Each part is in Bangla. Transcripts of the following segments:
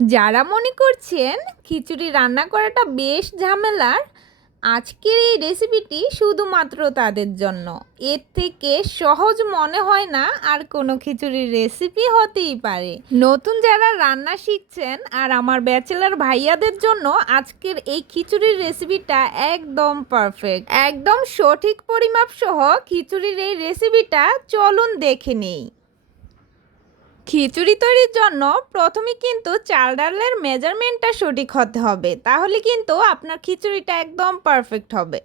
যারা মনে করছেন খিচুড়ি রান্না করাটা বেশ ঝামেলার, আজকের এই রেসিপিটি শুধুমাত্র তাদের জন্য। এর থেকে সহজ মনে হয় না আর কোনো খিচুড়ির রেসিপি হতেই পারে। নতুন যারা রান্না শিখছেন আর আমার ব্যাচেলার ভাইয়াদের জন্য আজকের এই খিচুড়ির রেসিপিটা একদম পারফেক্ট একদম সঠিক পরিমাপ সহ খিচুড়ির এই রেসিপিটা চলুন দেখে নেই। খিচুড়ি তৈরির জন্য প্রথমে কিন্তু চাল ডালের মেজারমেন্টটা সঠিক হতে হবে। তাহলে কিন্তু আপনার খিচুড়িটা একদম পারফেক্ট হবে।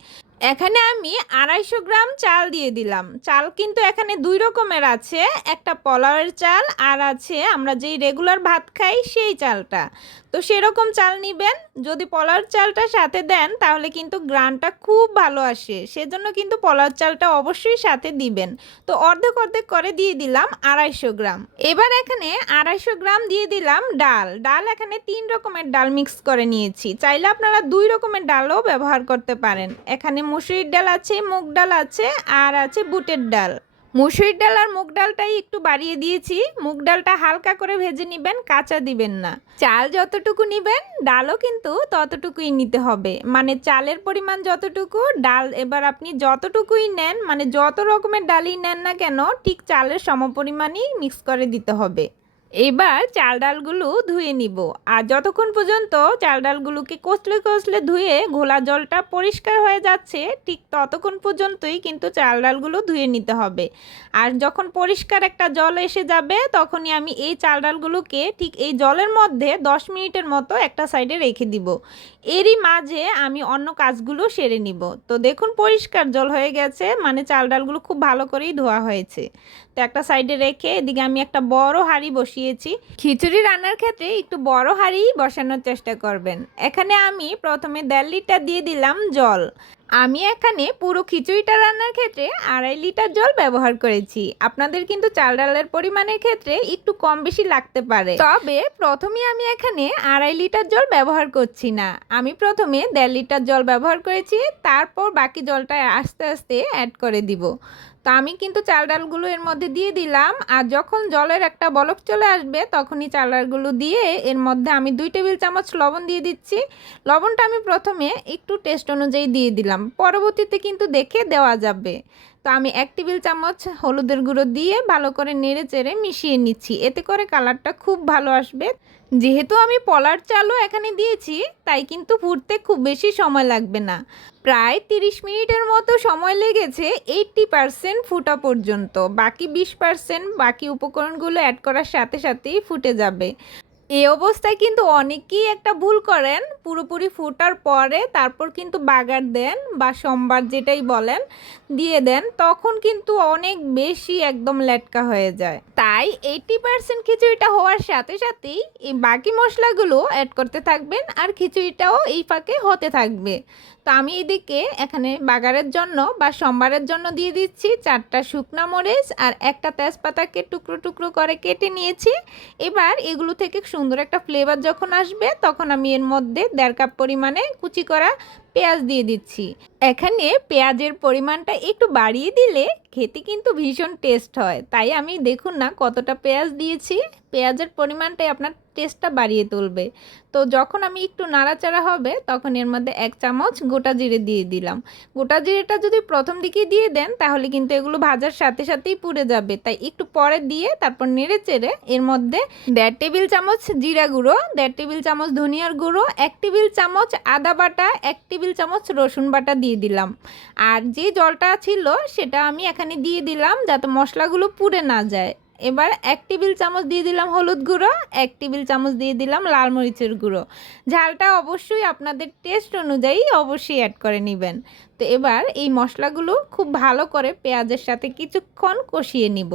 এখানে আমি আড়াইশো গ্রাম চাল দিয়ে দিলাম। চাল কিন্তু এখানে দুই রকমের আছে। একটা পলাওয়ের চাল আর আছে আমরা যেই রেগুলার ভাত খাই সেই চালটা। তো সেরকম চাল নিবেন। যদি পোলাওয়ের চালটা সাথে দেন, তাহলে কিন্তু গ্রানটা খুব ভালো আসে। সেজন্য কিন্তু পোলাওয়ের চালটা অবশ্যই সাথে দিবেন। তো অর্ধেক অর্ধেক করে দিয়ে দিলাম আড়াইশো গ্রাম। এবার এখানে আড়াইশো গ্রাম দিয়ে দিলাম ডাল। ডাল এখানে তিন রকমের ডাল মিক্স করে নিয়েছি। চাইলে আপনারা দুই রকমের ডালও ব্যবহার করতে পারেন। এখানে মুসুরির ডাল আছে, মুগ ডাল আছে, আর আছে বুটের ডাল। মুসুরির ডাল আর মুগ ডালটাই একটু বাড়িয়ে দিয়েছি। মুগ ডালটা হালকা করে ভেজে নেবেন, কাঁচা দিবেন না। চাল যতটুকু নেবেন, ডালও কিন্তু ততটুকুই নিতে হবে। মানে চালের পরিমাণ যতটুকু, ডাল এবার আপনি যতটুকুই নেন মানে যত রকমের ডালই নেন না কেন, ঠিক চালের সমপরিমাণই মিক্স করে দিতে হবে। এবার চাল ডালগুলো ধুয়ে নিব। আর যতক্ষণ পর্যন্ত চাল ডালগুলোকে কষলে কষলে ধুয়ে ঘোলা জলটা পরিষ্কার হয়ে যাচ্ছে, ঠিক ততক্ষণ পর্যন্তই কিন্তু চাল ডালগুলো ধুয়ে নিতে হবে। আর যখন পরিষ্কার একটা জল এসে যাবে, তখনই আমি এই চাল ডালগুলোকে ঠিক এই জলের মধ্যে দশ মিনিটের মতো একটা সাইডে রেখে দিব। এরই মাঝে আমি অন্য কাজগুলো সেরে নিব। তো দেখুন পরিষ্কার জল হয়ে গেছে মানে চাল ডালগুলো খুব ভালো করেই ধোয়া হয়েছে। তো একটা সাইডে রেখে এদিকে আমি একটা বড় হাঁড়ি বসিয়েছি খিচুড়ি রান্নার ক্ষেত্রে একটু বড় হাঁড়ি বসানোর চেষ্টা করবেন। এখানে আমি প্রথমে দেড় লিটার দিয়ে দিলাম জল। আমি এখানে পুরো খিচুড়িটা রান্নার ক্ষেত্রে আড়াই লিটার জল ব্যবহার করেছি। আপনাদের কিন্তু চাল ডালের পরিমাণের ক্ষেত্রে একটু কম বেশি লাগতে পারে। তবে প্রথমে আমি এখানে আড়াই লিটার জল ব্যবহার করছি না। আমি প্রথমে দেড় লিটার জল ব্যবহার করেছি, তারপর বাকি জলটা আস্তে আস্তে অ্যাড করে দিব। তো আমি কিন্তু চাল ডালগুলো এর মধ্যে দিয়ে দিলাম। আর যখন জলের একটা বলক চলে আসবে, তখনই চাল ডালগুলো দিয়ে এর মধ্যে আমি দুই টেবিল চামচ লবণ দিয়ে দিচ্ছি। লবণটা আমি প্রথমে একটু টেস্ট অনুযায়ী দিয়ে দিলাম। পরবর্তীতে কিন্তু দেখে দেওয়া যাবে। তো আমি এক টেবিল চামচ হলুদের গুঁড়ো দিয়ে ভালো করে নেড়ে চেড়ে মিশিয়ে নিচ্ছি। এতে করে কালারটা খুব ভালো আসবে। যেহেতু আমি পলার চালও এখানে দিয়েছি, তাই কিন্তু ফুটতে খুব বেশি সময় লাগবে না। প্রায় তিরিশ মিনিটের মতো সময় লেগেছে এইটটি পারসেন্ট ফুটা পর্যন্ত। বাকি বিশ পারসেন্ট বাকি উপকরণগুলো অ্যাড করার সাথে সাথেই ফুটে যাবে। এই অবস্থায় কিন্তু অনেকেই একটা ভুল করেন। পুরোপুরি ফুটার পরে তারপর কিন্তু বাগার দেন বা সোমবার যেটাই বলেন, দিয়ে দেন, তখন কিন্তু অনেক বেশি একদম লেটকা হয়ে যায়। তাই এইটি পার্সেন্ট খিচুড়িটা হওয়ার সাথে সাথেই এই বাকি মশলাগুলো অ্যাড করতে থাকবেন আর খিচুড়িটাও এই ফাঁকে হতে থাকবে। তো আমি এদিকে এখানে বাগারের জন্য বা সোমবারের জন্য দিয়ে দিচ্ছি চারটা শুকনা মরিচ আর একটা তেজপাতাকে টুকরো টুকরো করে কেটে নিয়েছি। এবার এগুলো থেকে সুন্দর একটা ফ্লেভার যখন আসবে, তখন আমি এর মধ্যে দেড় কাপ পরিমাণে কুচি করা পেঁয়াজ দিয়ে দিচ্ছি। এখানে পেঁয়াজের পরিমাণটা একটু বাড়িয়ে দিলে খেতে কিন্তু ভীষণ টেস্ট হয়। তাই আমি দেখুন না কতটা পেঁয়াজ দিয়েছি। পেঁয়াজের পরিমাণটাই আপনার টেস্টটা বাড়িয়ে তুলবে। তো যখন আমি একটু নাড়াচাড়া হবে, তখন এর মধ্যে এক চামচ গোটা জিরে দিয়ে দিলাম। গোটা জিরেটা যদি প্রথম দিকে দিয়ে দেন, তাহলে কিন্তু এগুলো ভাজার সাথে সাথেই পুড়ে যাবে। তাই একটু পরে দিয়ে তারপর নেড়ে চেড়ে এর মধ্যে দেড় টেবিল চামচ জিরা গুঁড়ো, দেড় টেবিল চামচ ধনিয়ার গুঁড়ো, এক টেবিল চামচ আদা বাটা, এক টেবিল চামচ রসুন বাটা দিয়ে দিলাম। আর যে জলটা ছিল, সেটা আমি এখানে দিয়ে দিলাম যাতে মশলাগুলো পুড়ে না যায়। এবার এক টেবিল চামচ দিয়ে দিলাম হলুদ গুঁড়ো, এক টেবিল চামচ দিয়ে দিলাম লাল মরিচের গুঁড়ো। ঝালটা অবশ্যই আপনাদের টেস্ট অনুযায়ী অবশ্যই অ্যাড করে নেবেন। তো এবার এই মশলাগুলো খুব ভালো করে পেঁয়াজের সাথে কিছুক্ষণ কষিয়ে নিব।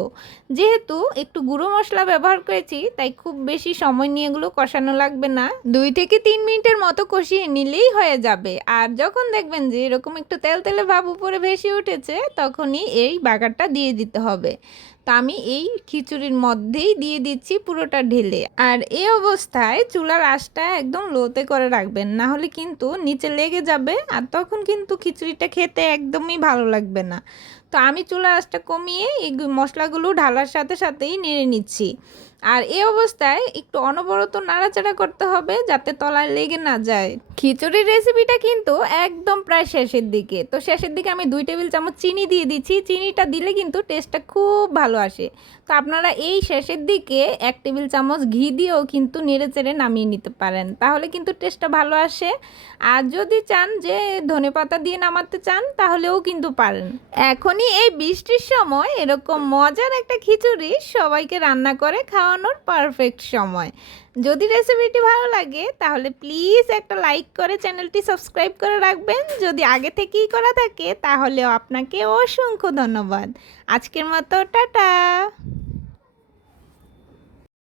যেহেতু একটু গুঁড়ো মশলা ব্যবহার করেছি, তাই খুব বেশি সময় নিয়ে এগুলো কষানো লাগবে না। দুই থেকে তিন মিনিটের মতো কষিয়ে নিলেই হয়ে যাবে। আর যখন দেখবেন যে এরকম একটু তেল তেলে ভাব উপরে ভেসে উঠেছে, তখনই এই বাগারটা দিয়ে দিতে হবে। তো আমি এই খিচুড়ির মধ্যেই দিয়ে দিচ্ছি পুরোটা ঢেলে। আর এই অবস্থায় চুলার আঁচটা একদম লোতে করে রাখবেন না হলে কিন্তু নিচে লেগে যাবে। আর তখন কিন্তু খিচুড়িটা খেতে একদমই ভালো লাগবে না। তো আমি চুলার আঁচটা কমিয়ে এই মশলাগুলো ঢালার সাথে সাথেই নেড়ে নিচ্ছি। আর এই অবস্থায় একটু অনবরত নাড়াচাড়া করতে হবে যাতে তলায় লেগে না যায়। খিচুড়ির রেসিপিটা কিন্তু একদম প্রায় শেষের দিকে। তো শেষের দিকে আমি দুই টেবিল চামচ চিনি দিয়ে দিচ্ছি। চিনিটা দিলে কিন্তু টেস্টটা খুব ভালো আসে। তো আপনারা এই শেষের দিকে এক টেবিল চামচ ঘি দিয়েও কিন্তু নেড়ে চেড়ে নামিয়ে নিতে পারেন। তাহলে কিন্তু টেস্টটা ভালো আসে। আর যদি চান যে ধনে পাতা দিয়ে নামাতে চান, তাহলেও কিন্তু পারেন। এখনই এই বৃষ্টির সময় এরকম মজার একটা খিচুড়ি সবাইকে রান্না করে খাওয়ানোর পারফেক্ট সময়। যদি রেসিপিটি ভালো লাগে, তাহলে প্লিজ একটা লাইক করে চ্যানেলটি সাবস্ক্রাইব করে রাখবেন। যদি আগে থেকেই করা থাকে, তাহলেও আপনাকে অসংখ্য ধন্যবাদ। আজকের মতো, টাটা!